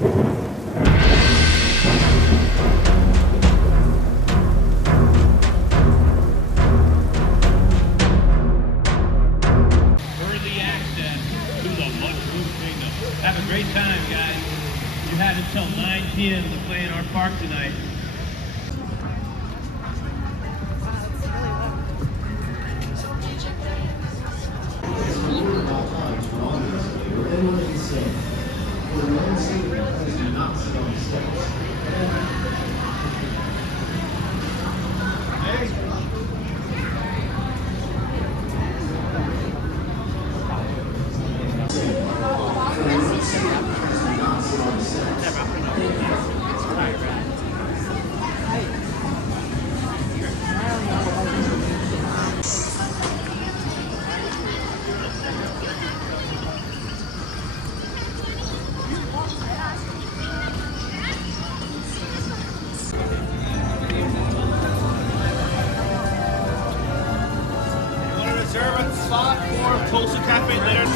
Early access to the Mushroom Kingdom. Have a great time, guys. You had until 9 p.m. to play in our park tonight. Reserve a spot for Tulsa Cafe later.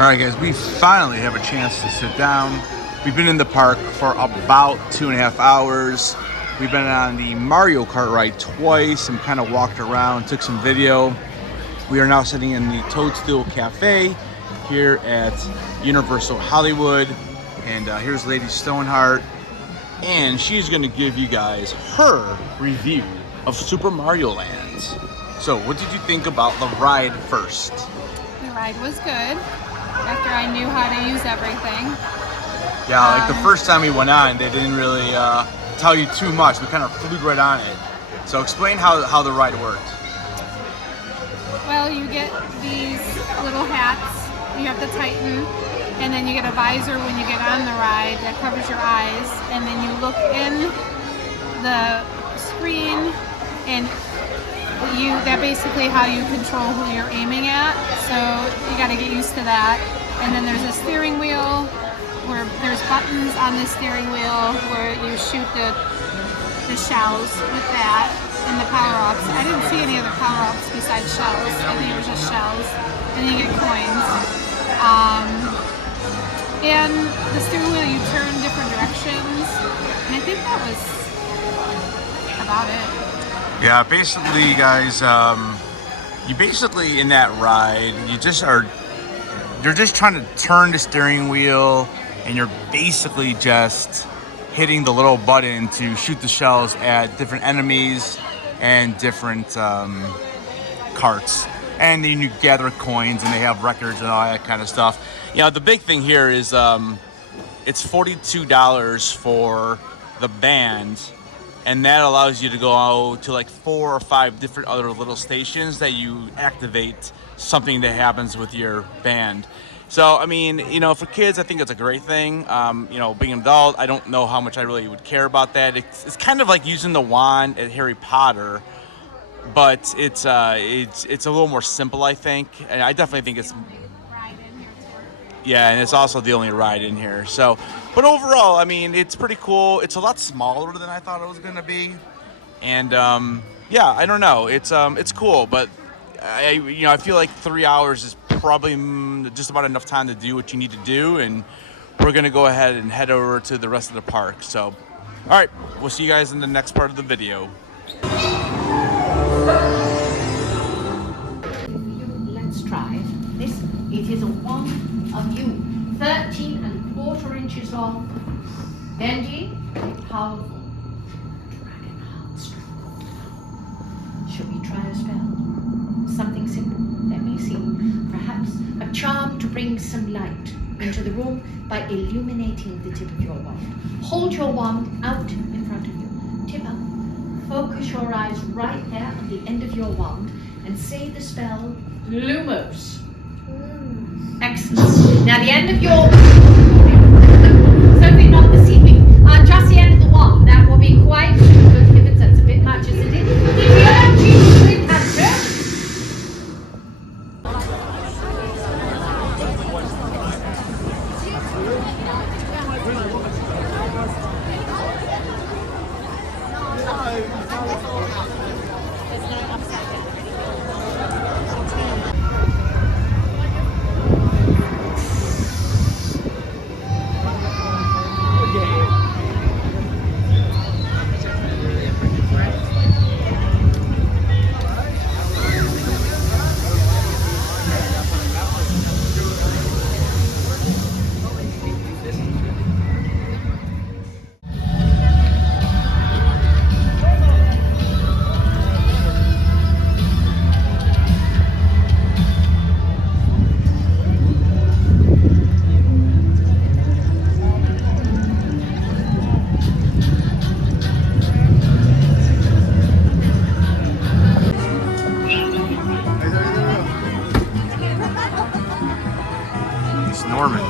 All right, guys, we finally have a chance to sit down We've been in the park for about 2.5 hours. We've been on the Mario Kart ride twice and kind of walked around, took some video. We are now sitting in the Toadstool Cafe here at Universal Hollywood. And here's Lady Stoneheart. And she's gonna give you guys her review of Super Mario Land. So what did you think about the ride first? The ride was good after I knew how to use everything. Yeah, like the first time we went on, they didn't really tell you too much. We kind of flew right on it. So explain how the ride worked. Well, you get these little hats you have to tighten, and then you get a visor when you get on the ride that covers your eyes, and then you look in the screen, and that basically how you control who you're aiming at. So you got to get used to that. And then there's a steering wheel where there's buttons on the steering wheel where you shoot the shells with that, and the power-ups. I didn't see any other power-ups besides shells. I think it was just shells. And then you get coins. And the steering wheel, you turn different directions. And I think that was about it. Yeah, basically, guys, you basically in that ride, you're just trying to turn the steering wheel, and you're basically just hitting the little button to shoot the shells at different enemies and different carts. And then you gather coins, and they have records and all that kind of stuff. You know, the big thing here is it's $42 for the band, and that allows you to go to like 4 or 5 different other little stations that you activate something that happens with your band. So, I mean, you know, for kids, I think it's a great thing. You know, being an adult, I don't know how much I really would care about that. It's kind of like using the wand at Harry Potter, but it's a little more simple, I think. And I definitely think it's, yeah, and it's also the only ride in here. So, but overall, I mean, it's pretty cool. It's a lot smaller than I thought it was gonna be, and yeah, I don't know. It's cool, but I feel like 3 hours is probably just about enough time to do what you need to do, and we're gonna go ahead and head over to the rest of the park. So, all right, we'll see you guys in the next part of the video. Let's try this. It is a wand of you, 13¼ inches long, bendy, powerful, dragon heartstring. Should we try a spell? Something simple. Let me see. Perhaps a charm to bring some light into the room by illuminating the tip of your wand. Hold your wand out in front of you. Tip up. Focus your eyes right there at the end of your wand and say the spell Lumos. Excellent. Now the end of your certainly not the ceiling. Just the end of the wand. That will be quite good if that's a bit much, isn't it? Norman.